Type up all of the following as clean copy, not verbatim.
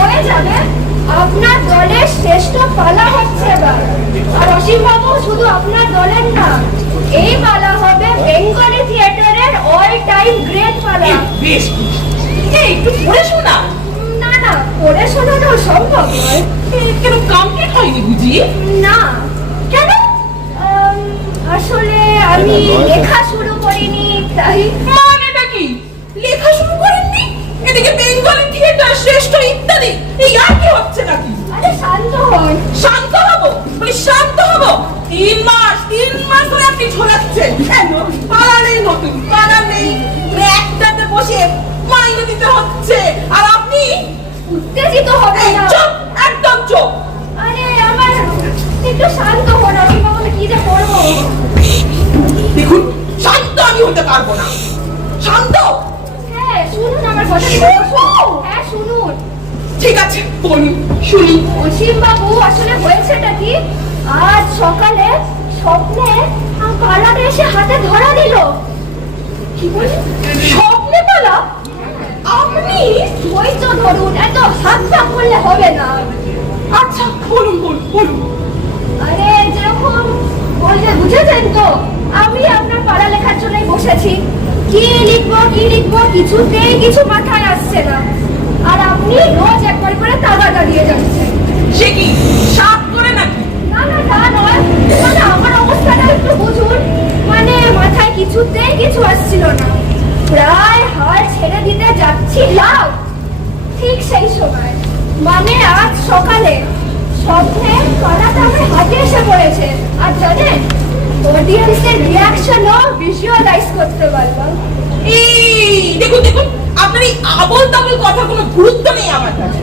হয়ে যাবে। আপনার দলের শ্রেষ্ঠ পালা হচ্ছে এবার। আর অসীম বাবু শুধু আপনার দলের না, এই পালা হবে বেঙ্গলি থিয়েটারের অল টাইম গ্রেট পালা। বেশ একটু পড়ে শোনা। না না, পড়ে শোনানো সম্ভব নয়। কেন কমপ্লিট হয়নি বুঝি? না। কেন? আসলে আমি লেখা শুরু করিনি তাই। মানেটা কি? লেখা শুরু করেননি? এদিকে বেঙ্গলি থিয়েটার শ্রেষ্ঠ ইত্যাদি, এই আর কি হচ্ছে নাকি? আরে শান্ত হন। শান্ত হবো? বলি শান্ত হবো? 3 মাস ধরে আপনি ঝোলাচ্ছেন। কেন? পালা নেই, নতুন পালা নেই, একটাতে বসে মাইনে দিতে হচ্ছে, আর আপনি উত্তেজিত হবে না। চুপ, একদম চুপ। আরে আমার একটু শান্ত হন। অসীম বাবু, আমি কি যে করবো। দেখুন, শান্ত আমি হতে পারবো না। শান্ত? হ্যাঁ শুনুন আমার কথা। হ্যাঁ শুনুন। ঠিক আছে, বলুন, শুনি। অসীম বাবু, আসলে হয়েছেটা কি, আজ সকালে স্বপ্নে পালাটা এসে হাতে ধরা দিল। কি বলেন? স্বপ্নে পালা? আপনি? ধৈর্য ধরুন, এত হাত পা করলে হবে না। আচ্ছা, বলুন বলুন বলুন। আরে যেরকম বলতে বুঝেছেন তো, আমি আপনার পাড়া লেখার জন্যই বসেছি। কি লিখবো কিছুতেই কিছু মাথায় আসছে না। আর আপনি রোজ একবার করে তাগাদা দিয়ে যাচ্ছেন। সে কি সাপ করে নাকি? না না তা নয়, মানে আমার অবস্থাটা একটু বুঝুন। মানে মাথায় কিছুতেই কিছু আসছিল না, প্রায় হাল ছেড়ে দিতে যাচ্ছিলাম। ঠিক সেই সময়, মানে আজ সকালে স্বপ্নে কলাটা আমার হাতে এসে পড়েছে। আর জানেন, অডিয়েন্সের রিয়াকশনও ভিজুয়ালাইজ করতে পারলাম। এই দেখুন দেখুন, আপনার এই আবল তাবল কথা কোনো গুরুত্ব নেই আমার কাছে।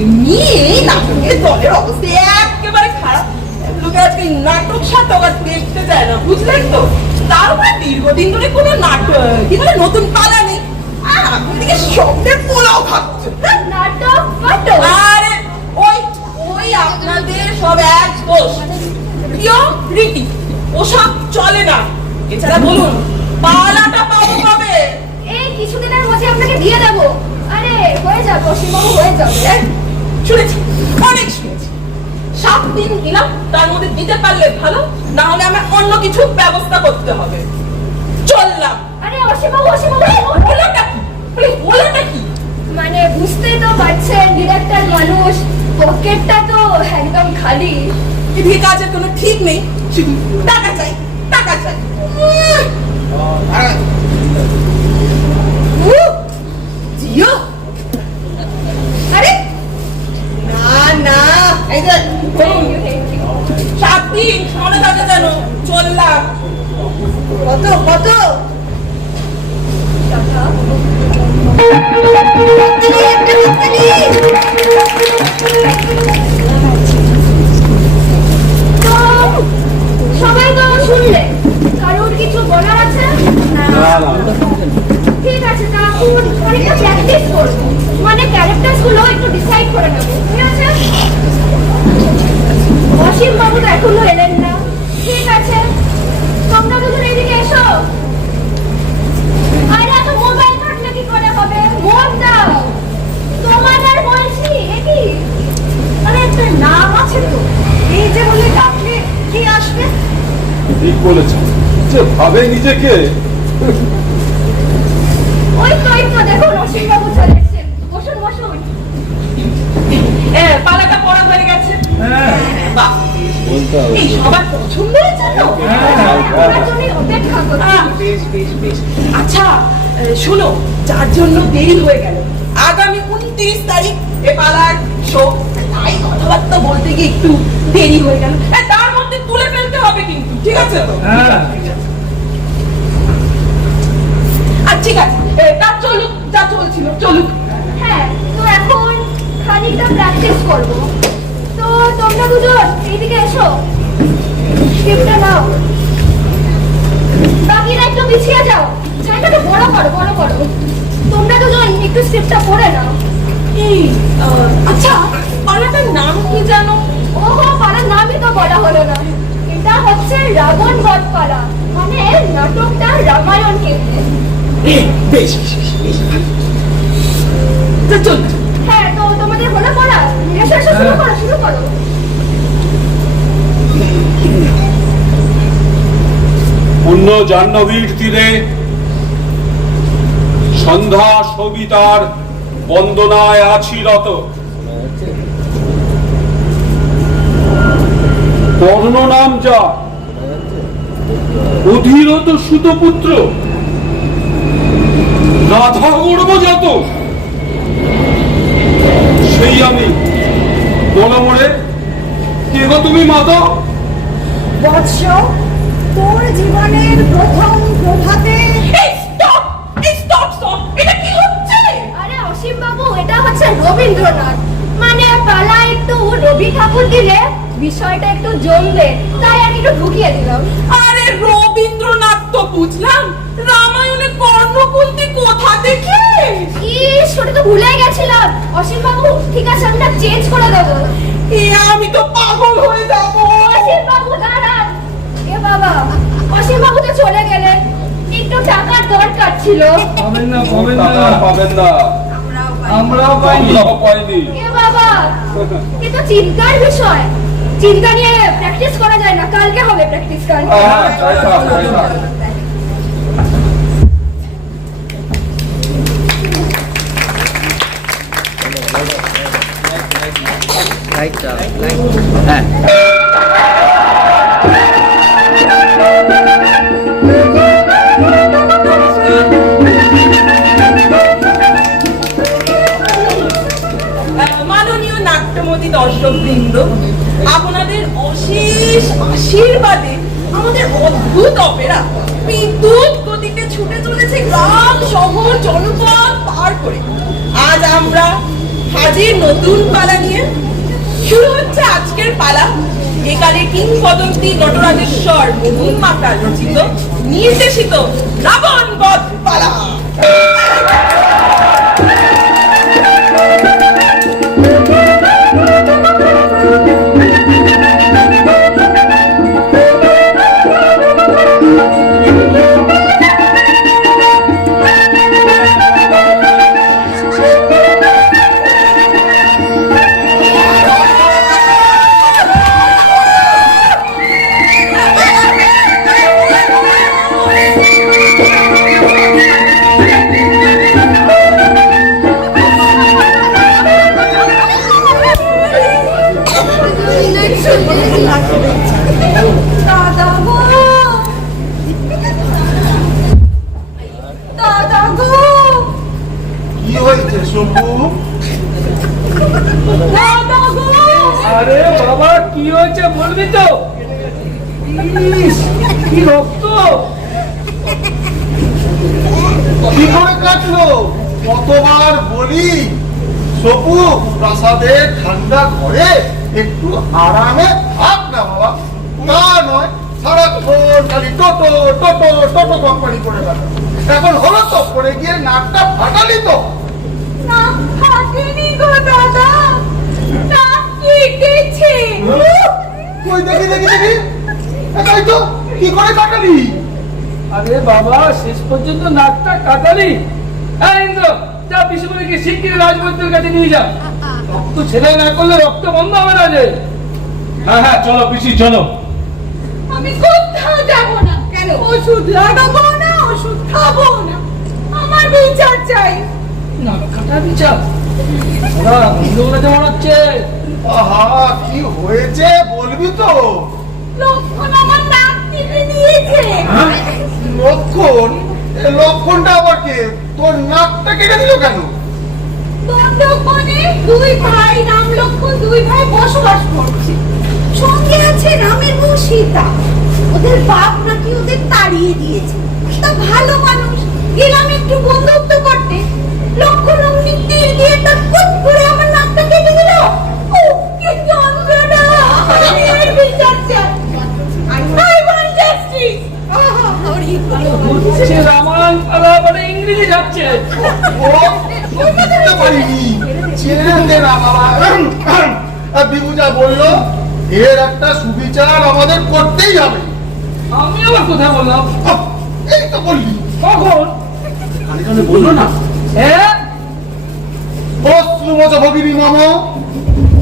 এমনি এই নাটকের দলের অবস্থা একেবারে খারাপ। লোকে আজকে নাটক সাটক আর দেখতে চায় না, বুঝলেন তো? তার উপরে দীর্ঘদিন ধরে কোনো নাটক কি বলে নতুন পালা নেই, আর আপনি এদিকে স্বপ্নের পোলাও খাচ্ছেন। নাটক ফাটক। আরে ওই ওই আপনাদের সব এক দোষ। প্রিয় রীতি ওসব চলে না। এছাড়া বলুন, পালাটা পাবো কবে? এই কিছুদিনের মধ্যে আপনাকে দিয়ে দেবো। আরে হয়ে যাবে অসীমবাবু, হয়ে যাবে। শুনেছি, অনেক শুনেছি। 7 দিন দিলাম, তার মধ্যে দিতে পারলে ভালো, না হলে আমার অন্য কিছু ব্যবস্থা করতে হবে। চললাম। আরে অসীমবাবু, হলোটা কি? হলোটা কি? মানে বুঝতেই তো পারছেন, ডিরেক্টর মানুষ, পকেটটা তো একদম খালি। এদিকে কাজের কোনো ঠিক নেই, শুধু টাকা চাই, টাকা চাই। জিও, আরে না না, এই যে 7 দিন মনে থাকে যেন। চললাম। কত কত? সবাই তো শুনলে, কারোর কিছু বলার আছে? ঠিক আছে, তাহলে অনেকটা প্র্যাকটিস করবো, মানে ক্যারেক্টার্স গুলো একটু ডিসাইড করে নেবো। ঠিক আছে? অসীম বাবু তো এখনো এলেন না। ঠিক আছে, তোমরা দুজন এদিকে এসো। আরে এত মোবাইল থাকলে কি করে হবে, মন দাও। তোমার আর বলছি কি, আরে একটা নাম আছে তো, এই যে বলে ডাকলে কি আসবে? ঠিক বলেছ, যে ভাবে নিজেকে। ওই তো দেখুন, অসীম বাবু চলে এসেছেন। বসুন বসুন। পালাটা পড়া হয়ে গেছে। বাহ, বলতে হবে। এই সবার পছন্দ হয়েছে তো? আপনার জন্যই অপেক্ষা করছি। বেশ বেশ বেশ। আচ্ছা শোনো, যার জন্য দেরি হয়ে গেল, আগামী 29 তারিখ এ পালার শো, তাই কথাবার্তা বলতে গিয়ে একটু দেরি হয়ে গেল। তার মধ্যে তুলে ফেলতে হবে কিন্তু, ঠিক আছে তো? আর ঠিক আছে, তা চলুক, যা চলছিল চলুক। হ্যাঁ, তো এখন খানিকটা প্র্যাকটিস করবো। তো তোমরা দুজন এইদিকে এসো, স্ক্রিপ্টটা নাও। বাকিরা একটু পিছিয়ে যাও, জায়গাটা বড় করো। তোমরা দুজন একটু স্ক্রিপ্টটা পড়ে নাও। এই আচ্ছা, পালাটার নাম কি জানো? ওহো, পাড়ার নামই তো বলা হলো না। এটা হচ্ছে রাবণ বধ পালা, মানে নাটকটা রামায়ণ কেন্দ্রে। বেশ বেশ বেশ, তা চল। হ্যাঁ, তো তোমাদের জাহ্নবীর তীরে সন্ধ্যা সবিতার বন্দনায় আছি রত। কর্ণ নাম যা, অধীরত সুতপুত্র, রাধা গর্ভজাত, সেই আমি। বলো মোরে, কে গো তুমি মাতা? বৎস, তোর জীবনের প্রথম প্রভাতে এটা কি হচ্ছে? আরে অসীম বাবু, এটা হচ্ছে রবীন্দ্রনাথ। মানে পালা একটু রবি ঠাকুর দিলে বিষয়টা একটু জমবে, তাই আমি একটু ঢুকিয়ে দিলাম। আরে রবীন্দ্রনাথ তো বুঝলাম, রামায়ণে কর্ণকুন্তি কোথা দেখলে? ইস, ওটা তো ভুলে গেছিলাম। অসীম বাবু, ঠিক আছে, আমি না চেঞ্জ করে দেবো। এ আমি তো পাগল হয়ে যাব। অসীম বাবু দাঁড়ান। এ বাবা, অসীম বাবু তো চলে গেলেন, একটু টাকার দরকার ছিল। পাবেন না, পাবেন না, টাকা পাবেন না, আমরাও পাইনি। আমরাও পাইনি। এ বাবা, এ তো চিন্তার বিষয়। চিন্তা নিয়ে প্র্যাকটিস করা যায় না, কালকে হবে প্র্যাকটিস। কালকে হ্যাঁ, তাই থাক, তাই থাক। হ্যাঁ, মাননীয় নাট্যমতী দর্শকবৃন্দ, আপনাদের অশেষ আশীর্বাদে আমাদের অদ্ভুত অপেরা বিদ্যুৎ গতিতে ছুটে চলেছে গ্রাম শহর জনপদ পার করে। আজ আমরা হাজির নতুন পালা নিয়ে। শুরু হচ্ছে আজকের পালা। একালে কিংবদন্তি নটরাজেশ্বর মোহন মাতার রচিত নির্দেশিত রাবণ বধ পালা। দাদা গো, দাদা গো, কি হয়েছে শম্ভু? দাদা গো। আরে বাবা, কি হয়েছে বলবি তো? ইস, কি রক্ত! কি করে কাটলো? কতবার বলি শম্ভু, প্রাসাদে ঠান্ডা ঘরে একটু আরামে থাক না বাবা। তা নয়, সারাক্ষণ খালি টোটো টোটো টোটো কোম্পানি করে গেল। এখন হলো তো, পড়ে গিয়ে নাকটা ফাটালি তো। না, ফাটেনি গো দাদা, নাক কেটেছে। কই দেখি দেখি দেখি, তাই তো, কি করে কাটালি? আরে বাবা, শেষ পর্যন্ত নাকটা কাটালি? হ্যাঁ ইন্দ্র, যা পিসুমণিকে শিগগির রাজবৈদ্যের কাছে নিয়ে যা। রক্ত ছেলে না করলে রক্ত বন্ধ হবে না যে। হ্যাঁ হ্যাঁ, চলো পিসি, চলো। আমি কোথাও যাব না। কেন? ওষুধ লাগাবো না, ওষুধ খাবো না, আমার বিচার চাই। নাক কাটা বিচার? দাদা, বন্ধ করে দেওয়া হচ্ছে। আহা, কি হয়েছে বলবি তো? লক্ষণ আমার নাক টিপে দিয়েছে। লক্ষণ? এ লক্ষণটা আবার কে? তোর নাকটা কেটে দিল কেন? দণ্ডকোণে দুই ভাই রাম লক্ষণ, দুই ভাই বসবাস করছে। সঙ্গে আছে রামের বউ সীতা। ওদের বাপ নাকি ওদের তাড়িয়ে দিয়েছে। তা ভালো মানুষ, গেলাম একটু বন্ধুত্ব করতে। লক্ষণ অমনি তীর দিয়ে তার কুত করে আমার নাকটা কেটে দিল। ও কি যন্ত্রণা! আমি এর বিচার চাই। I want justice. আহা, হরি হচ্ছে রামায়ণ পালা, মানে ইংরেজি যাচ্ছে। ও বুঝতে পারিনি, ছেড়ে দে না বাবা। বিভু যা বললো, এর একটা সুবিচার আমাদের করতেই হবে। আমি আবার কোথায় বললাম? আহ, এই তো বললি। কখন? বললো না? হ্যাঁ, অশ্রুমত ভগিনী মাম,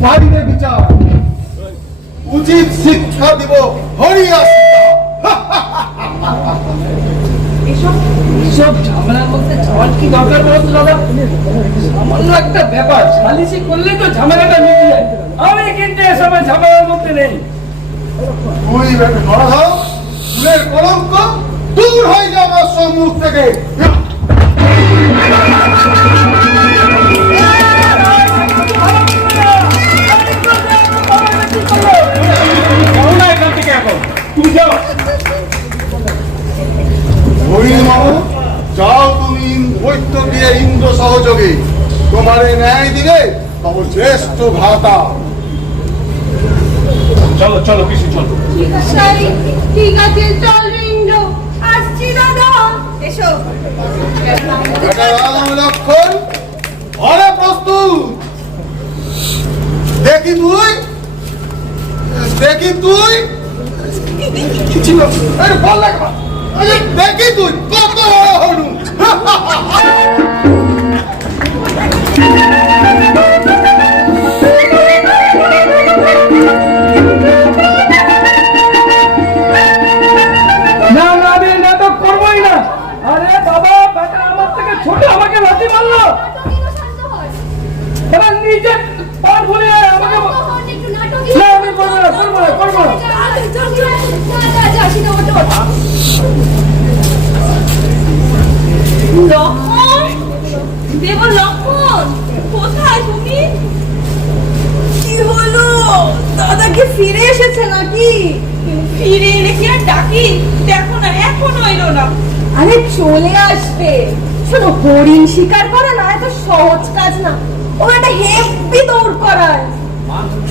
বাইরে বিচার, উচিত শিক্ষা দিব হরি আসিতা। এসব ঝামেলার মধ্যে যাওয়ার কি দরকার বলতো দাদা? সামান্য একটা ব্যাপার, সালিশি করলে তো ঝামেলাটা মিটে যায়। আমি কিন্তু এসব ঝামেলার মধ্যে নেই। তুই বেটা নরধর, চুলের কলঙ্ক দূর হয়ে যা আমার সম্মুখ থেকে। যাও না এখান থেকে এখন, তুমি যাও। হরিণ মামু, যাও তুমি বৈদ্য দিয়ে ইন্দ্র সহযোগী, তোমার এই ন্যায় দিলে তব জ্যেষ্ঠ ভ্রাতা। চলো চলো পিসি চলো। সেই ঠিক আছে, চল ইন্দ্র, আসছি দাদা। এসো। বেটা রাম লক্ষণ, ঘরে প্রস্তুত। দেখি তুই কি ছিল? আরে বল না কেন? আরে দেখি তুই কত হনু। না না, আমি এই নাটক করবোই না। আরে বাবা, বেটা আমার থেকে ছোট, আমাকে লাথি মারলো। নাটকই শান্ত হয়। এবার নিজে পার ভরে আমাকে শান্ত হন, একটু নাটকই। না, আমি করবো না, করবো না, করবো না। যা সিধা ওঠো। লক্ষণ, দেব লক্ষণ, কোথায় তুমি? কি হলো? দাদা কি ফিরে এসেছে নাকি? ফিরে এলে কি আর ডাকি? দেখো না, এখনো এলো না। আরে চলে আসবে। শোনো, হরিণ শিকার করা না এত সহজ কাজ না, ও একটা হেব্বি দৌড় করায়।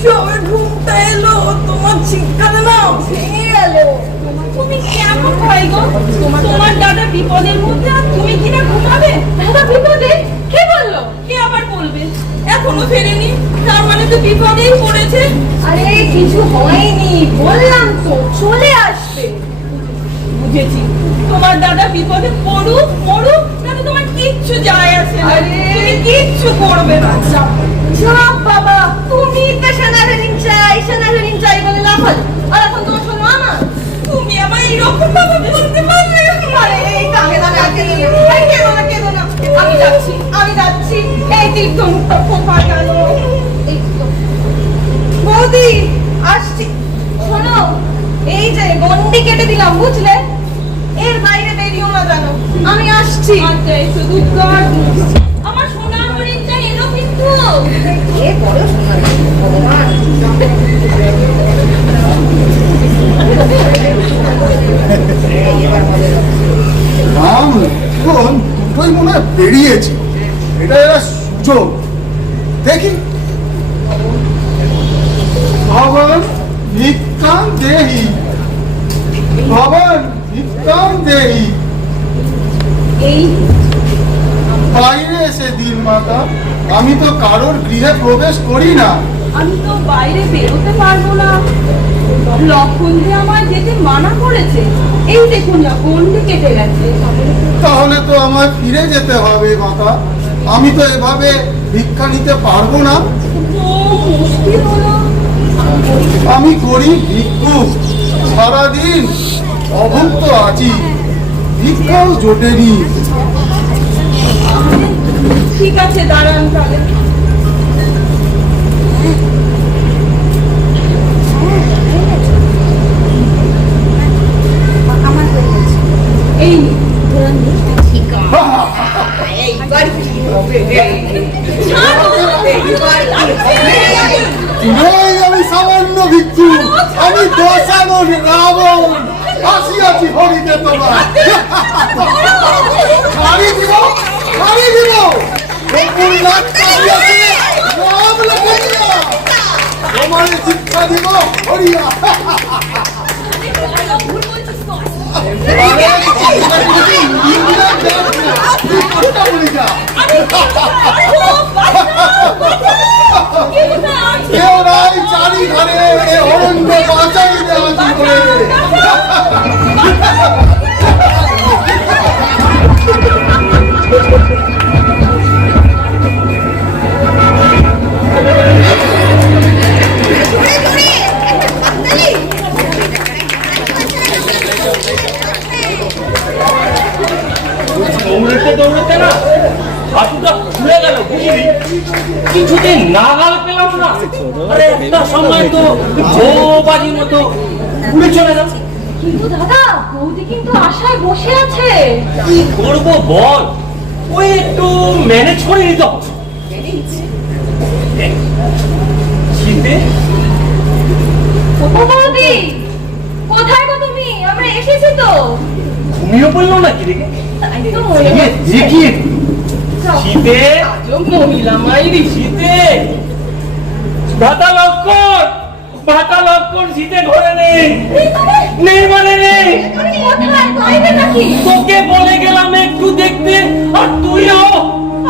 সবে ঘুমটা এলো, তোমার চিৎকারে না ভেঙে গেল। তুমি কেমন ভাই গো? তোমার দাদা বিপদের মধ্যে আর তুমি কিনা ঘুমাবে? দাদা বিপদে? কে বললো? কে আবার বলবে? এখনো ফেরেনি, তার মানে তো বিপদেই পড়েছে। আরে কিছু হয়নি, বললাম তো চলে আসবে। বুঝেছি, তোমার দাদা বিপদে পড়ুক মরুক তাতে তোমার কিচ্ছু যায় আসে না। আরে, তুমি কিচ্ছু করবে না। সব বাবা, তুমি তো সেনাধরিন চাই বলে লাফাল, আর এখন তোমার শোনো আমার। তুমি আমার এরকম ভাবে বলতে পারলে? আরে এই কাকে দাঁড়ে আটকে দিলে, এই কেঁদো না, আমি যাচ্ছি, এই তীর্থ মুক্ত ফোঁপা গেল। এই তো। বৌদি, আসছি। শোনো, এই যে গন্ডি কেটে দিলাম, বুঝলে? এর বাইরে বেরিয়েও না জানো, আমি আসছি। আচ্ছা, শুধু আমার সোনার হরিণটা এলো কিন্তু। এ বড় সোনার ভগবান। রাম লক্ষণ দুটোই মনে হয় বেরিয়েছে, এটা একটা সুযোগ। দেখি। ভগবান ভিক্ষাং দেহি, ভগবান ভিক্ষাং দেহি। এই বাইরে এসে দিন মাতা, আমি তো কারোর গৃহে প্রবেশ করি না। আমি তো বাইরে বেরোতে পারবো না, লক্ষণ যে আমায় যেতে মানা করেছে। এই দেখুন না, গন্ডি কেটে গেছে। তাহলে তো আমার ফিরে যেতে হবে মাতা, আমি তো এভাবে ভিক্ষা নিতে পারবো না। ও মুশকিল হলো। আমি গরিব ভিক্ষুক, সারাদিন অভুক্ত আছি, ভিক্ষাও জোটেনি। ঠিক আছে, দাঁড়ান তাহলে। এই আমি সামান্য ভিক্ষু, আমি দশানো রাবণ, আসিয়াছি হরিতে তোমার। ছাড়ি দিব, অপুর নাক কাটিয়াছে রাম লক্ষণিয়া, তোমার শিক্ষা দিব হরিয়া। কেউ নাই চারিধারে অরণ্য বাঁচাইতে আছি করে। আরে একটা সময় তো ঝোবাজির মতো উড়ে চলে গেল। কিন্তু দাদা বৌদি কিন্তু আশায় বসে আছে। কি করবো বল, ওই একটু ম্যানেজ করে নিতে হবে। শীতে ও বৌদি কোথায় গো তুমি? আমরা এসেছি তো। ঘুমিয়ে পড়লো নাকি দেখে তাই তো দেখি শীতে মহিলা মাইরি শীতে ভাতা লক্ষণ শীতে ঘরে নেই নেই মানে নেই। কোথায় বাইরে নাকি? তোকে বলে গেলাম একটু দেখতে আর তুইও।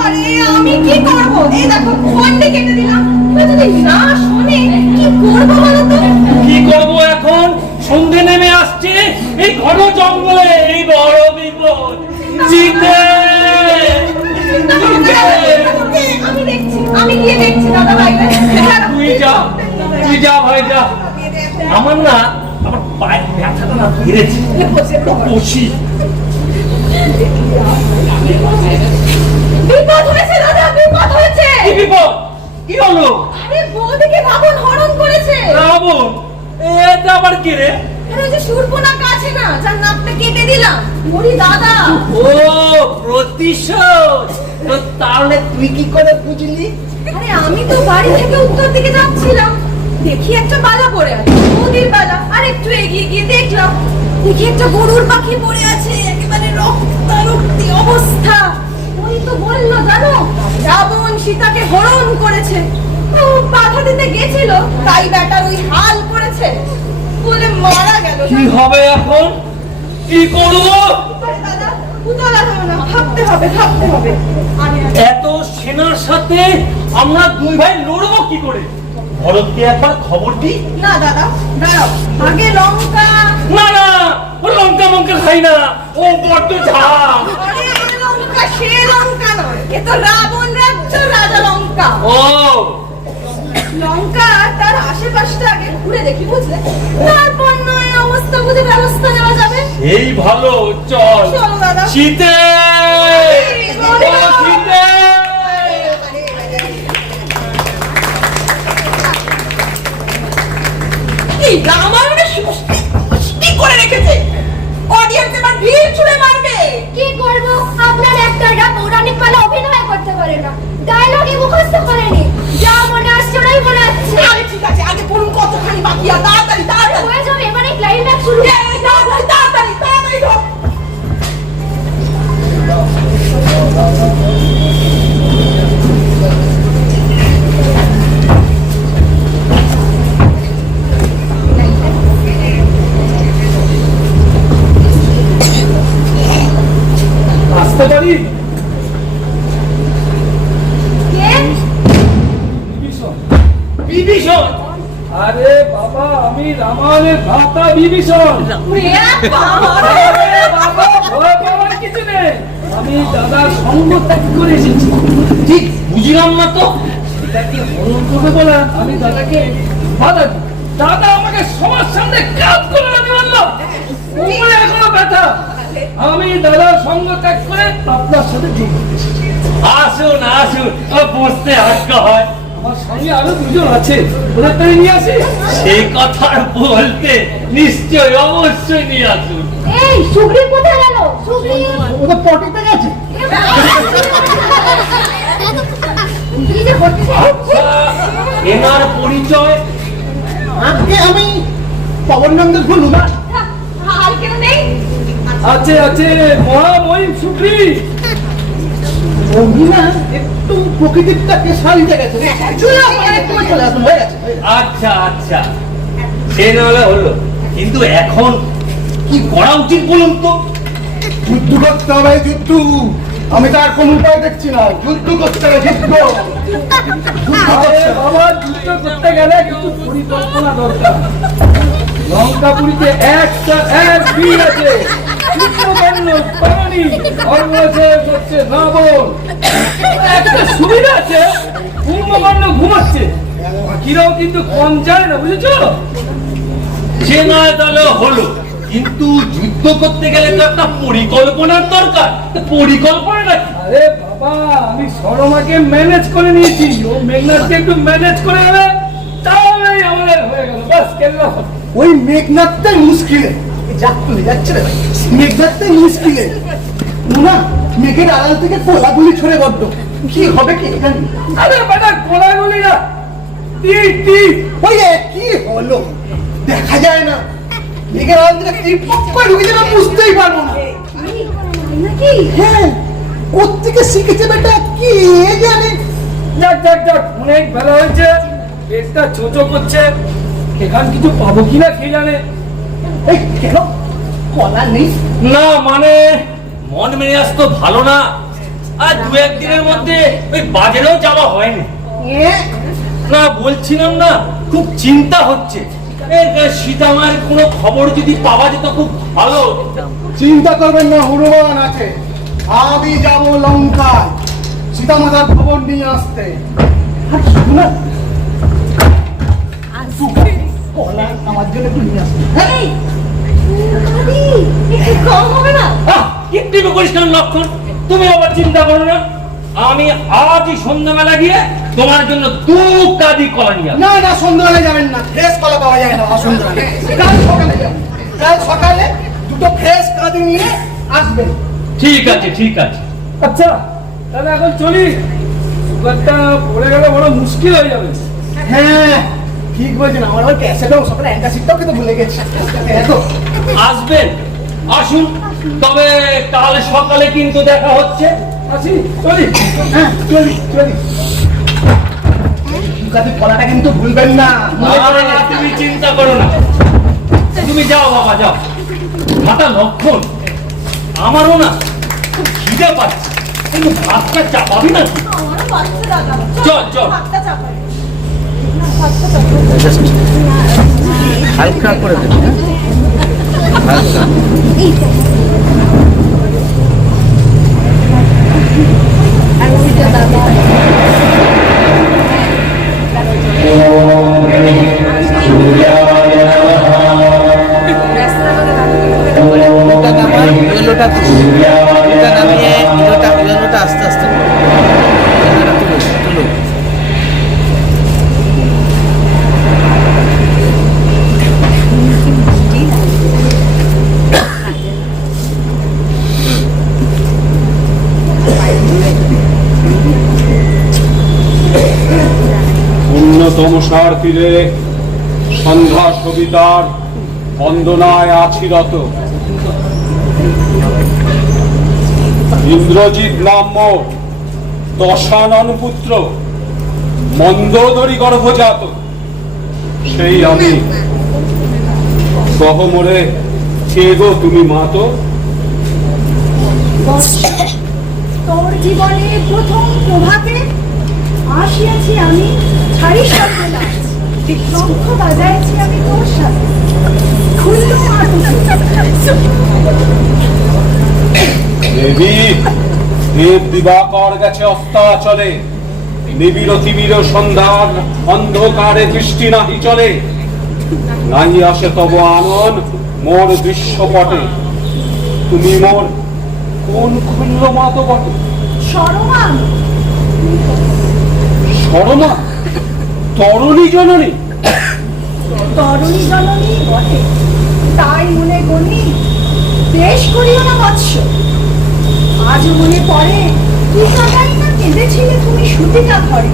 আরে আমি কি করব? এই দেখো ফোনটা কেটে দিলাম। এবার যদি না শুনে কি করব বলো তো? কি করব এখন? সন্ধে নেমে আসছে, এই ঘন জঙ্গলে এই বড় বিপদ। শীতে আমি দেখছি, আমি গিয়ে দেখছি দাদা বাইরে। তুই যা ভাই যা। আমার পায়ের ব্যথাটা না বেড়েছে, বসি। বিপদ হয়েছে দাদা, বিপদ হয়েছে। কি বিপদ? কি হলো? আরে বৌদিকে রাবণ হরণ করেছে। রাবণ? এটা আবার কি রে? আরে ওই যে শূর্পণখা আছে না, যার নাকটা কেটে দিলাম, ওরই দাদা। ও প্রতিশোধ। তো তাহলে তুই কি করে বুঝলি? আরে আমি তো বাড়ি থেকে উত্তর দিকে যাচ্ছিলাম, দেখি একটা বালা পড়ে আছে, নদীর বালা। আর একটু এগিয়ে গিয়ে দেখলাম, দেখি একটা গরুর পাখি পড়ে আছে, একেবারে রক্তারক্তি অবস্থা। ওই তো বললো জানো, রাবণ সীতাকে হরণ করেছে। ও বাধা দিতে গেছিল, তাই বেটার ওই হাল করেছে বলে মারা গেল। কি হবে এখন? কি করবো? আরে দাদা উতলা হবে না, ভাবতে হবে, ভাবতে হবে। এত সেনার সাথে আমরা দুই ভাই লড়বো কি করে? ভরতকে একবার খবর দিই। না দাদা দাঁড়াও, আগে লঙ্কা। না না, ও লঙ্কা মঙ্কা খাই না, ও বড্ড ঝাল। আরে এই লঙ্কা সে লঙ্কা নয়, এ তো রাবণ রাজ্য রাজা লঙ্কা। ও লঙ্কা তার আশেপাশটা আগে ঘুরে দেখি, বুঝলে? তারপর নয় অবস্থা বুঝে ব্যবস্থা নেওয়া যাবে। এই ভালো, চল। চলো দাদা। শীতে ও শীতে। এই রামায়ণে সৃষ্টি করে রেখেছে, অডিয়েন্স এবার ভিড় ছুড়ে মারবে। কি করব? আপনার একটা পৌরাণিক পালা অভিনয় করতে পারে না, ডায়লগে মুখস্থ করেনি, যা মনে আসছে ওরাই বলাচ্ছে। আরে ঠিক আছে, আগে বলুন কতখানি বাকি আছে, তাড়াতাড়ি তাড়াতাড়ি হয়ে যাবে, এবারে ক্লাইম্যাক্স শুরু। তাড়াতাড়ি তাড়াতাড়ি তাড়াতাড়ি হোক। আসতে পারি? কে? বিভীষণ। আরে বাবা, আমি রামায়ণের ভ্রাতা বিভীষণ। আরে বাবা, ভয় পাওয়ার কিছু নেই, আমি দাদার সঙ্গ ত্যাগ করে এসেছি। ঠিক বুঝলাম না তো, এটাকে হরণ করবে বলে আমি দাদাকে বাধা দিই। দাদা আমাকে সবার সামনে কাজ করে আমি বললাম কোমরে এখনো ব্যথা। আমি দাদার সঙ্গ ত্যাগ করে আপনার সাথে যোগ করতে এসেছি। আসুন আসুন, বসতে আজ্ঞা হয়। আমার সঙ্গে আরো দুজন আছে, ওদের তাই নিয়ে আসি। সে কথা বলতে নিশ্চয় অবশ্যই নিয়ে আসুন। এই সুগ্রীব কোথায় গেল? সুগ্রীব ওদের পটিতে গেছে। কি যে হচ্ছে? আচ্ছা, এনার পরিচয়? আজকে আমি পবননন্দের ভুলু না। আর কেউ নেই? আছে আছে, মহামহিম সুগ্রীব। মহিলা একটু প্রকৃতিটাকে সারিতে গেছে। চলে আসুন, হয়ে গেছে। আচ্ছা আচ্ছা, সে নাহলে হলো, কিন্তু এখন কি করা উচিত বলুন তো? যুদ্ধ করতে হবে, যুদ্ধ। আমি তার কোন উপায় দেখছি না, যুদ্ধ করতে হবে, যুদ্ধ। আরে বাবা, যুদ্ধ করতে গেলে কিছু পরিকল্পনা দরকার। লঙ্কাপুরীতে একটা এক বীর আছে, কৃষ্ণবর্ণ প্রাণী, সর্বশেষ হচ্ছে রাবণ। একটা সুবিধা আছে, কুম্ভকর্ণ ঘুমাচ্ছে, বাকিরাও কিন্তু কম যায় না, বুঝেছো? সে নয় তাহলে হলো, কিন্তু যুদ্ধ করতে গেলে তো একটা পরিকল্পনার দরকার। পরিকল্পনা নাকি? আরে বাবা, আমি সরমাকে ম্যানেজ করে নিয়েছি, ও মেঘনাথকে একটু ম্যানেজ করে নেবে, বাস কেল্লা ওই মেঘনাথটাই মুশকিলে যাক চলে যাচ্ছে রে ভাই, মেঘনাথটাই মুশকিলে না, মেঘের আড়াল থেকে কোলাগুলি ছড়ে বড্ড, কি হবে কি জানি। আরে বেটা গোলাগুলি না, টিপ টিপ ওই কি হলো দেখা যায় না, মেঘের আড়াল থেকে কি পক্কা ঢুকে যাবে বুঝতেই পারবো না। নাকি হ্যাঁ, কোত্থেকে শিখেছে বেটা কি জানে। যাক যাক যাক, অনেক ভালো হয়েছে, পেটটা ছোট করছে, এখান কিছু পাবো কিনা কে জানে। এই কেন কলা নেই? না মানে মন মেজাজ তো ভালো না, আর দু একদিনের মধ্যে ওই বাজারেও যাওয়া হয়নি। না বলছিলাম না, খুব চিন্তা হচ্ছে, সীতামায়ের কোনো খবর যদি পাওয়া যেত খুব ভালো হতো। চিন্তা করবেন না, হনুমান আছে, আমি যাব লঙ্কায় সীতামাতার খবর নিয়ে আসতে। আর শুধু না, কলা আমার জন্য একটু নিয়ে আসতে। এই আরে একটু কম হবে না? একটু করিস কেন লক্ষণ, তুমি আবার চিন্তা করো না, আমি আজই সন্ধ্যাবেলা গিয়ে তোমার জন্য 2 কাঁদি কলা নিয়ে আসবো। না না, সন্ধ্যাবেলায় যাবেন না, ফ্রেশ কলা পাওয়া যায় না সন্ধ্যাবেলায়, কাল সকালে যাবেন, কাল সকালে দুটো ফ্রেশ কাঁদি নিয়ে আসবেন। ঠিক আছে ঠিক আছে। আচ্ছা তাহলে এখন চলি, সুগারটা পড়ে গেলে বড় মুশকিল হয়ে যাবে। হ্যাঁ ঠিক বলছেন, আমার আবার ক্যাসেটও সকালে অ্যান্টাসিডটাও কিন্তু ভুলে গেছি। দেখো আসবেন, আসুন, তবে কাল সকালে কিন্তু দেখা হচ্ছে। আসি, চলি। হ্যাঁ চলি চলি, দুকাতে কলাটা কিন্তু ভুলবেন না। না, তুমি চিন্তা করো না, তুমি যাও বাবা যাও। মাতা লক্ষণ, আমারও না খুব খিদে পাচ্ছে, কিন্তু ভাতটা চাপাবি না? আমারও বাচ্চা দাদা চল, চল। ভাতটা চাপাই না, ভাতটা চাপাই হালকা করে দেবেন, হালকা। এই তো আর ওইটা দাদা ইলোটা নামান, ইলোটা ইলোটা নামিয়ে ইলোটা আস্তে আস্তে ইলোটা তুলো তুলো। অন্যতম সার তীরে সন্ধ্যা সবিতার বন্দনায় আছি রত। ইন্দ্রজিৎ নাম্য দশানন পুত্র, মন্দোদরী গর্ভজাত, সেই আমি। গহমরে কে গো তুমি মাতো? তোর জীবনে প্রথম প্রভাতে আসিয়াছি আমি, ছাড়ি সর্বনাশ শঙ্খ বাজাইছি আমি তোর সাথে, খুলল দেবী দেব দিবাকর গেছে অস্তাচলে, নিবিড় তিমির সন্ধ্যার অন্ধকারে দৃষ্টি নাহি চলে, নাহি আসে তব আনন মোর দৃশ্যপটে। তুমি মোর কোন খুল্ল মাতো বটে? সরমান সরমা, তরণী জননী। তরুণী জননী বটে, তাই মনে গণি বেশ করিও না বৎস। আজ মনে পড়ে কি কাটাই না কেঁদেছিলে তুমি সুতিকা ঘরে।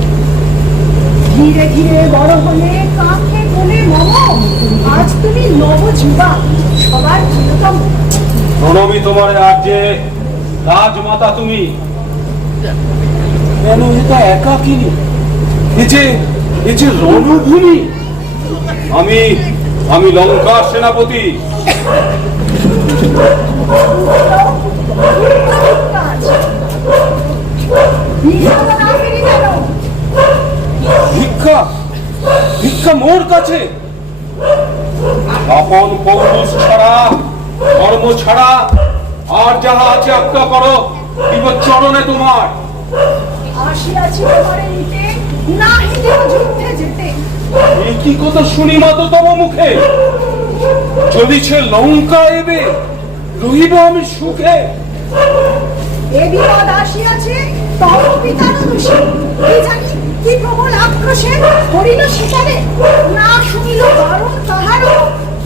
ধীরে ধীরে বড় হলে কাঁধে কোলে মম, আজ তুমি নবযুবা সবার প্রিয়তম। প্রণমী তোমার রাজ্যে রাজমাতা তুমি। কেন এটা একাকিনী, এ যে রণভূমি। আমি লঙ্কার সেনাপতি। ভিক্ষা ভিক্ষা মোর কাছে? আপন পৌরুষ ছাড়া, ধর্ম ছাড়া আর যাহা আছে আজ্ঞা করো, চরণে তোমার। আসিয়াছি তোমারে নিতে, নাহি দেব যুদ্ধে যেতে। এই কি কথা শুনি মাতো তব মুখে? চলিছে লঙ্কা এবে, রহিব আমি সুখে। এ বিপদ আসিয়াছে তব পিতার দোষে, কি জানি কি প্রবল আক্রোশে হরিণ শিকারে না শুনিল বারণ কাহারও,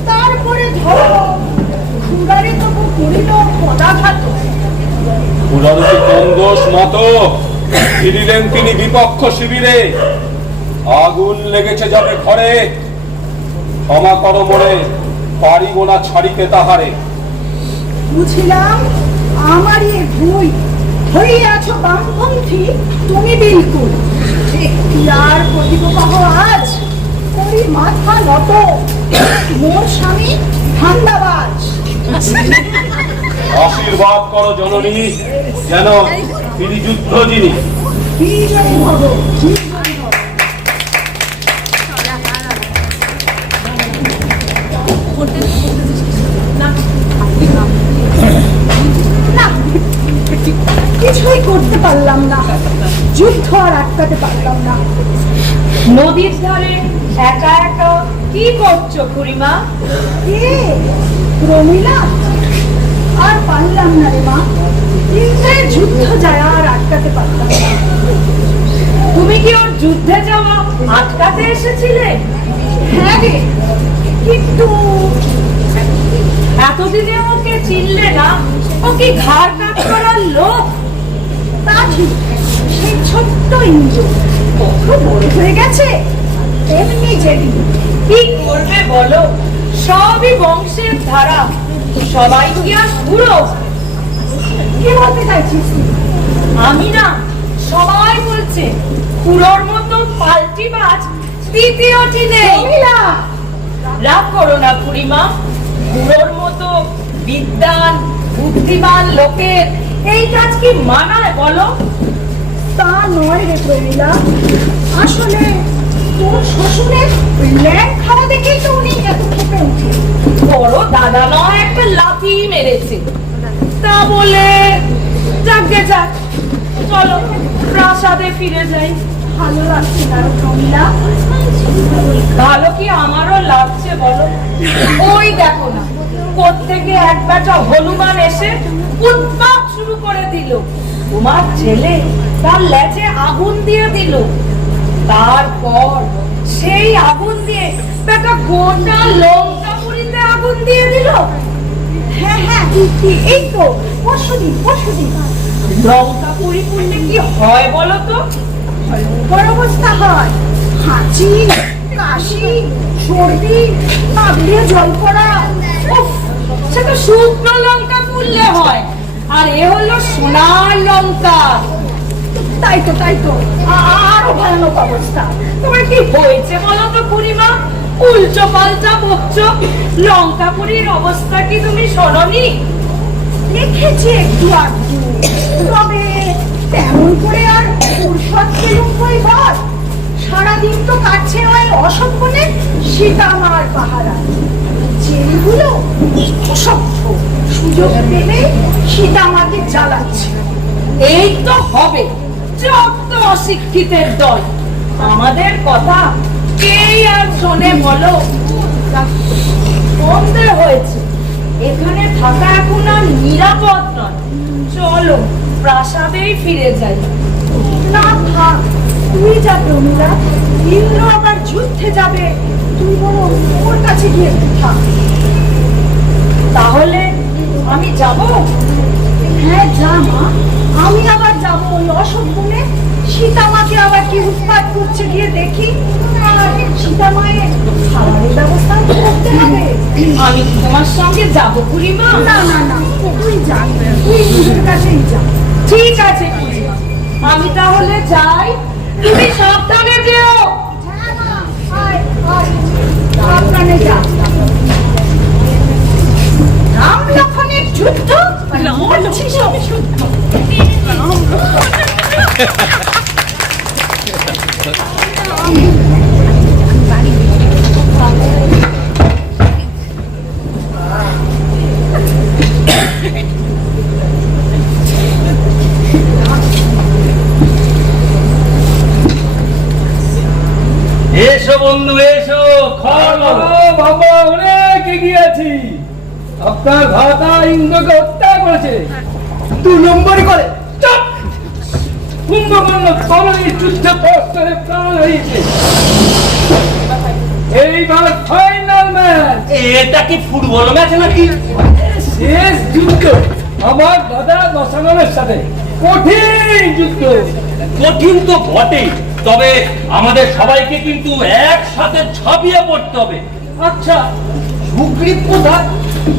তারপরে ধরো ক্ষুধারে তবু করিল পদাঘাত। উদারতি কন্দোষ মত ফিরিলেন তিনি বিপক্ষ শিবিরে, আগুন লেগেছে যাবে ঘরে, ক্ষমা কর মোরে পারিব না ছাড়িতে তাহারে। বুঝিলাম আমারই এ ভুল, হইয়াছ বামপন্থী তুমি বিলকুল। এখতিয়ার প্রতিপ্রবাহ আজ করি মাথা নত, মোর স্বামী ধান্দাবাজ। আশীর্বাদ করো জননী, যেন তিনি যুদ্ধ যিনি। বিজয়ী ভব, বিজয়ী ভব। না, কিছুই করতে পারলাম না, যুদ্ধ আর আটকাতে পারলাম না। নদীর ধারে একা একা কি করছো খুড়িমা? এ প্রমীলা, আর পারলাম না রে মা, ইন্দ্রের যুদ্ধ যায় আর আটকাতে পারলাম না। তুমি কি ওর যুদ্ধে যাওয়া আটকাতে এসেছিলে? হ্যাঁ রে, কিন্তু এতদিনে ওকে চিনলে না? ও কি ঘাড় কাট করার লোক? তা ঠিক, সেই ছোট্ট ইন্দ্র কত বড় হয়ে গেছে, এমনি যেদি। কি করবে বলো, সবই বংশের ধারা, সবাই কি আর বুড়ো? কি বলতে চাইছিস তুই? আমি না, সবাই বলছে পুরোর মতো পাল্টিবাজ তৃতীয়টি নেই। প্রমীলা, রাগ করো না খুড়িমা, পুরোর মতো বিদ্বান বুদ্ধিমান লোকের এই কাজ কি মানায় বলো? তা নয় রে প্রমীলা, আসলে তোর শ্বশুরের ল্যাং খাওয়া দেখেই তো উনি এত খেপে উঠে। বড় দাদা নয় একটা লাথি মেরেছে, তা বলে যাকে যাক, চলো প্রাসাদে ফিরে যাই। ভালো লাগছে না রে প্রমীলা। ভালো কি আমারও লাগছে বলো? ওই দেখো না, কোত্থেকে এক বেটা হনুমান এসে উৎপাত শুরু করে দিল, তোমার ছেলে তার লেজে আগুন দিয়ে দিল, তারপর সেই আগুন দিয়ে বেটা গোটা লঙ্কাপুরীতে আগুন দিয়ে দিল। হ্যাঁ হ্যাঁ, এই তো পরশুদিন। লঙ্কাপুরী করলে কি হয় বলো তো? বড় অবস্থা হয়, হাঁচি, কাশি, সর্দি, নাক দিয়ে জল পড়া। উফ, সে তো শুকনো লঙ্কা পুড়লে হয়, আর এ হলো সোনার লঙ্কা। তাই তো আরো ভয়ানক অবস্থা। তোমার কি হয়েছে বলো তো খুড়িমা? উল্টো পাল্টা বকছো, লঙ্কাপুরীর অবস্থা কি তুমি শোনোনি? দেখেছি একটু আধটু, তবে তেমন করে আর ফুরসত পেলুম কই বল। সারাদিন তো কাটছে ওই অসম্পূর্ণে সীতামার পাহারা, যেগুলো অসভ্য সুযোগ পেলে সীতামাকে জ্বালাচ্ছে। এই তো হবে যত অশিক্ষিতের দল, আমাদের কথা কেই আর শোনে বলো? সন্দেহ হয়েছে, এখানে থাকা এখন আর নিরাপদ নয়, চলো প্রাসাদেই ফিরে যাই। না থাক, তুই যা প্রমীলা, ইন্দ্র আবার যুদ্ধে যাবে, তুই বরং ওর কাছে গিয়ে থাক। তাহলে আমি যাব? হ্যাঁ যা মা, আমি আবার যাব ওই অসম্পূর্ণে সীতামাকে আবার কি উৎপাত করছে গিয়ে দেখি, আর সীতামায়ের খাবারের ব্যবস্থা করতে হবে। আমি তোমার সঙ্গে যাব খুড়িমা? না তুই যা, তুই নিজের কাছেই যা। ঠিক আছে খুড়িমা, আমি তাহলে যাই, তুমি সাবধানে যেও। হ্যাঁ মা, আয় সাবধানে যা। রাম লক্ষণের যুদ্ধ, মরছিস আমি শুদ্ধ। এসো বন্ধু এসো, খড় বাবা অনেক এগিয়ে আছি। আপনার ভাতা ইন্দ্রকে হত্যা করেছে 2 নম্বরই করে। চুপ! কুম্ভকর্ণ তরণী যুদ্ধে পস্তরে প্রাণ হারিয়েছে। এইবার ফাইনাল ম্যাচ, এটা কি ফুটবল ম্যাচ নাকি? শেষ যুদ্ধ আমার দাদা দশাননের সাথে, কঠিন যুদ্ধ। কঠিন তো বটেই, তবে আমাদের সবাইকে কিন্তু একসাথে ঝাঁপিয়ে পড়তে হবে। আচ্ছা, সুগ্রীব কোথায়?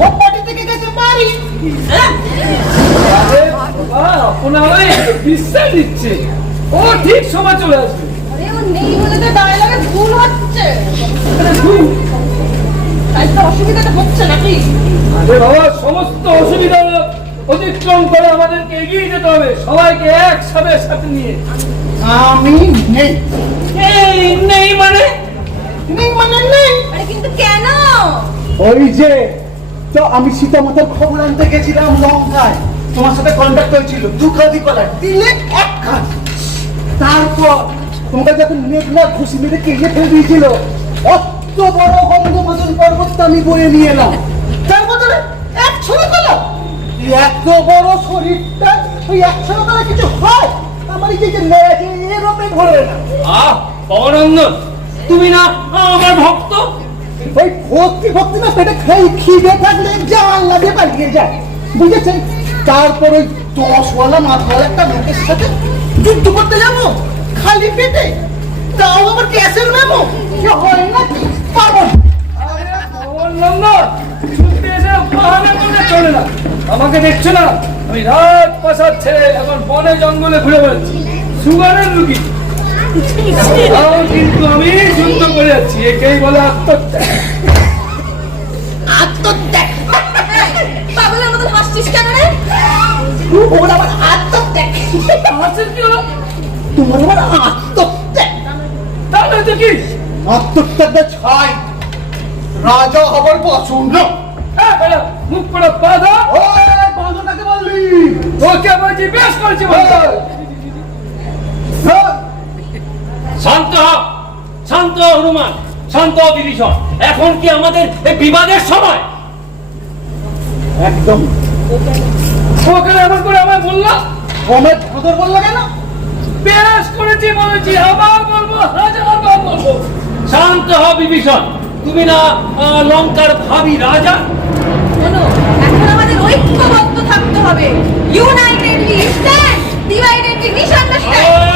ও পার্টি থেকে গেছে বাড়ি। আরে বাবা, আপনারাই বিশ্রাম দিচ্ছে, ও ঠিক সময় চলে আসবে। আরে ও নেই বলে তো ডায়লগে ভুল হচ্ছে। তাই তো অসুবিধাটা হচ্ছে নাকি? আরে বাবা, সমস্ত অসুবিধা অতিক্রম করে আমাদেরকে এগিয়ে যেতে হবে, সবাইকে একসাথে সাথে নিয়ে। আমি নেই। এই নেই মানে? নেই মানে নেই। আরে কিন্তু কেন? ওই যে তো আমি সীতামাতার খবর আনতে গেছিলাম লঙ্কায়, তোমার সাথে কন্ট্যাক্ট হয়েছিল, দুখাদি কলার দিলে একখান। তারপর তোমাকে যখন মেঘনা ঘুষি মেরে কেটে ফেলে দিয়েছিল, অত বড় গঙ্গোমদন পর্বতটা আমি বয়ে নিয়ে এলাম। তার বদলে এক ছড়া কলা। এত বড় শরীরটা ওই এক ছড়া কলা কিছু হয়? আমার এই যে এরোপ্লেন ধরে না। আহ পবনন্দন, তুমি না আমার ভক্ত? ওই ভক্তি ভক্তি না, পেটে খাই খিদে থাকলে জাল লাগে পালিয়ে যায়, বুঝেছেন? তারপর ওই 10ওয়ালা মাথাওয়ালা একটা লোকের সাথে যুদ্ধ করতে যাবো খালি পেটে, তাও আবার ক্যাসেল মেমো। কি হয় না পাগল। যুদ্ধে এসে বাহানা করলে চলে না। আমাকে দেখছো না, আমি রাত পাশার ছেড়ে এখন বনে জঙ্গলে ঘুরে বেড়াচ্ছি, সুগারের রুগী। তাও কিন্তু আমি যুদ্ধ করে যাচ্ছি, একেই বলে আত্মহত্যা। আত্মত্যাগ। পাগলের মতো হাসছিস কেন রে? ওর আবার আত্মত্যাগ। হাসির কি হলো? তোমার আবার আত্মত্যাগ। তাহলে তো কি? আত্মত্যাগটা ছাই, রাজা হবার পছন্দ। মুখ করে বাধা। ওই বাঁধনাকে বললি তোকে আমি জিজ্ঞেস করছি বলতো। শান্ত হ, শান্ত হ হনুমান, শান্ত হ বিভীষণ। এখন কি আমাদের এই বিবাদের সময়? একদম। ওকে এমন করে আমায় বললো, আমার ভদর বললো কেন? বেশ করেছি বলেছি, আবার বলবো, হাজারবার বলবো। শান্ত হ বিভীষণ, তুমি না লঙ্কার ভাবি রাজা? শোনো, এখন আমাদের ঐক্যবদ্ধ থাকতে হবে। Unitedly stand, dividedly misunderstand.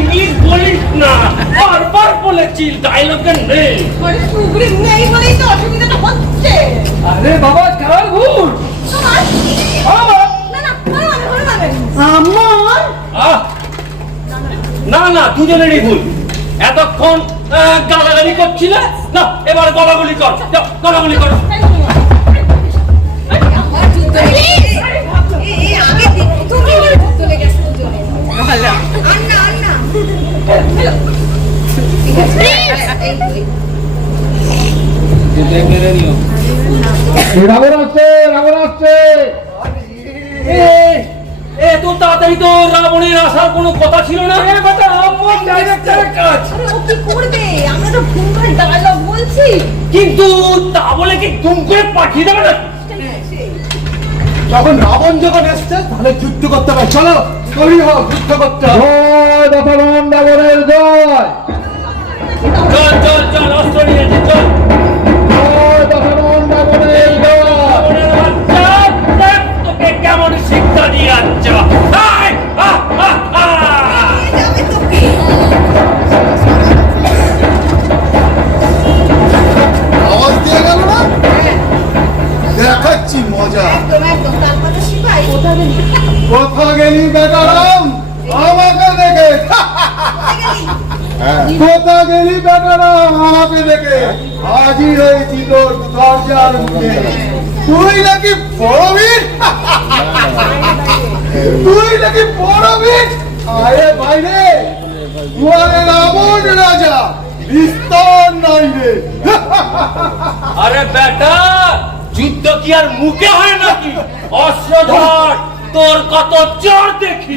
English বলিস না, বারবার বলেছি ডায়লগে নেই। মানে সুগ্রীব নেই বলেই তো অসুবিধাটা হচ্ছে। আরে বাবা, কার ভুল? তোমার? আমার? না না, হনুমান। আমার আহ, না না, দুজনেরই ভুল। এতক্ষণ গালাগালি করছিলে না, এবার গলাগুলি কর, যাও, গলাগুলি করো। আমার যুদ্ধ আগে তুমি চলে গেছো দুজনে। আন্না ঠিক আছে। রাবণ আসছে, রাবণ আসছে। এত তাড়াতাড়ি তো রাবণের আসার কোনো কথা ছিল না। এ কথা আমার ডাইরেক্টরের কাজ। আরে ও কি করবে? আমরা তো ভুলভাল ডায়লগ বলছি। কিন্তু তা বলে কি দুম করে পাঠিয়ে দেবে না? যখন রাবণ যখন এসছে তাহলে যুদ্ধ করতে হবে। চলো তৈরি হও, যুদ্ধ করতে হবে। জয় দশরথ রাবণের জয়। চল চল চল, অস্ত্র নিয়ে নে, চল। জয় দশরথ রাবণের জয়। রাবণের বাচ্চা, দেখ তোকে কেমন শিক্ষা দিয়ে আচ্ছা। আওয়াজ দিয়ে গেল না? দেখাচ্ছি মজা। একদম তারপর তো শিবাই কোথা গেলি বেটারাম আমাকে দেখে? কোথা গেলি বেটারাম আমাকে দেখে? হাজির হয়েছি তোর দরজার মুখে। তুই নাকি বড়বীর? তুই নাকি বড়বীর? আরে বাইরে, তুই রাবণ রাজা, বিস্তার নাই রে। আরে বেটা, যুদ্ধ কি আর মুখে হয় নাকি? অস্ত্র ধর, তোর কত জোর দেখি।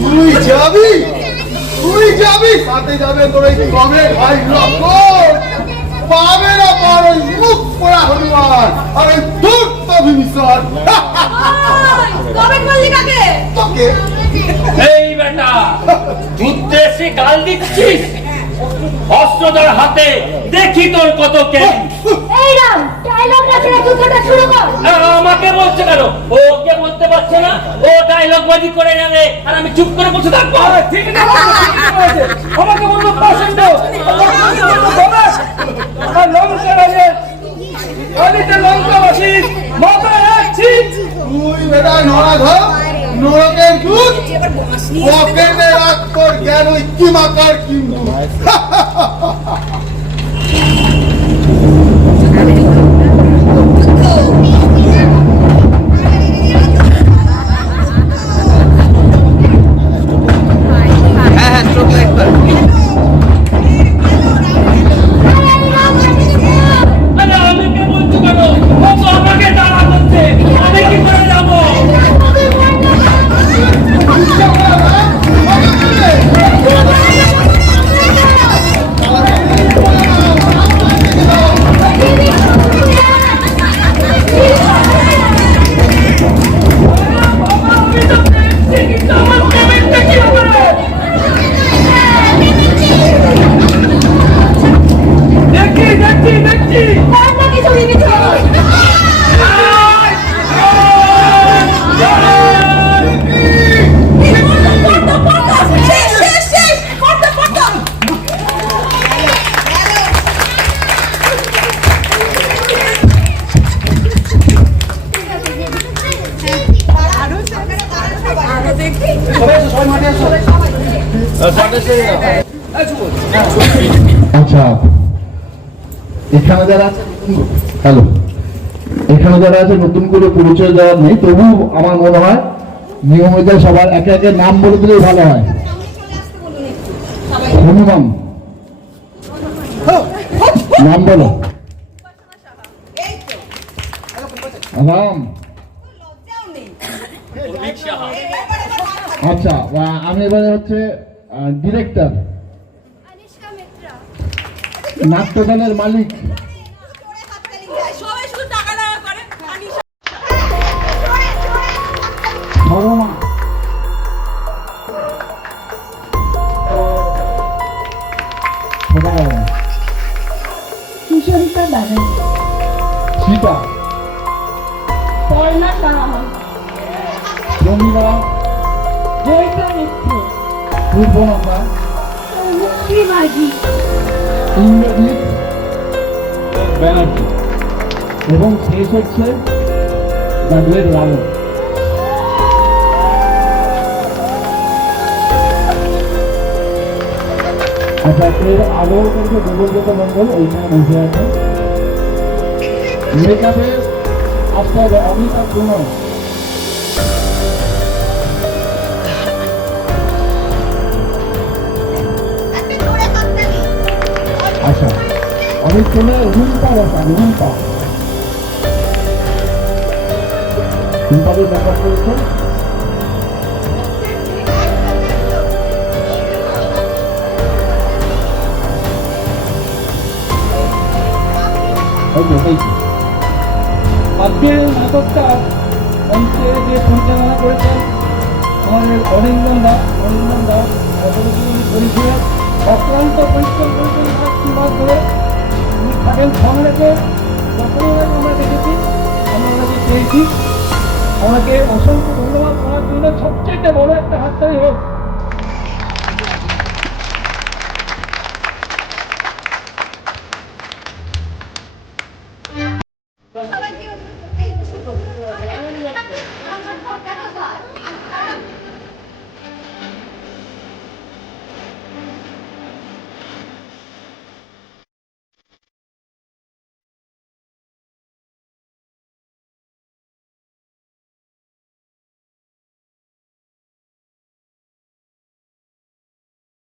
তুই যাবি? তুই যাবি? সাথে যাবে তোর এই কবে ভাই লক্ষণ, পাবে না পার ওই মুখ পোড়া হনুমান আর ওই ধূর্ত বিভীষণ। কমেন্ট করলি কাকে? তোকে এই বেটা যুদ্ধে এসে গাল দিচ্ছিস অস্ত্রদার হাতে দেখি তোর কত জ্ঞান এই রাম ডায়লগ আছে না যুদ্ধটা শুরু কর আমাকে বলছে কেন ওকে বলতে পারছে না ও ডায়লগ বাজি করে যাবে আর আমি চুপ করে বসে থাকবো ঠিক না বলেছে আমাকে বললো পছন্দ আর লঙ্কা রাজে আদিতে লঙ্কাবাসী মাথায় আছি তুই বেটা নরাধম নরকের দুধ পকেটে রাখ তোর জ্ঞান ওই কিমাকার কিন্তু হ্যাঁ হ্যাঁ স্ট্রোক একবার আরে আমাকে বলছো কেন ও তো আমাকে তাড়া করছে আমি কি করে যাবো আমি তো দেখছি কিন্তু আমার পেমেন্টটা কি হবে দেখছি আমরা কিছু লিমিট আচ্ছা এখানে যারা আছে হ্যালো এখানে যারা আছে নতুন করে পরিচয় দেওয়ার নেই তবু আমার মনে হয় নিয়মিত সবার একে একে নাম বলে দিলেই ভালো হয় হনুমান নাম বলো রাম আচ্ছা আমি এবারে হচ্ছে ডিরেক্টর আনিশকা মিত্রা নাট্যদলের মালিক সবাই শুধু টাকা টাকা করে ধর্মা সুচরিতা ব্যানার্জি সীতা পর্ণা সাহা রমিলা জয়িতা মিত্র পূর্বনন্দা মুক্তি মাঝি ইন্দ্রজিৎ ব্যানার্জি এবং শেষ হচ্ছে ডাকলের রানু আচ্ছা এর আগেও কিন্তু দেবব্রত মন্ডল এইখানে বসে আছে মেকআপে আসতে হবে অমিতাভ কুমার আচ্ছা অমিত কুমার রুম্পা বসান রুম্পাদের মেকআপ করেছে আজকের নাটকটা মঞ্চে যে পরিচালনা করেছেন আমাদের অরিন্দম দাস পরিচয় অক্লান্ত পরিশ্রম করেছেন 7 মাস ধরে উনি থাকেন সংগ্রামে যখনই আমরা দেখেছি আমরা ওনাকে পেয়েছি ওনাকে অসংখ্য ধন্যবাদ করার জন্য সবচেয়ে বড় একটা হাততালি হোক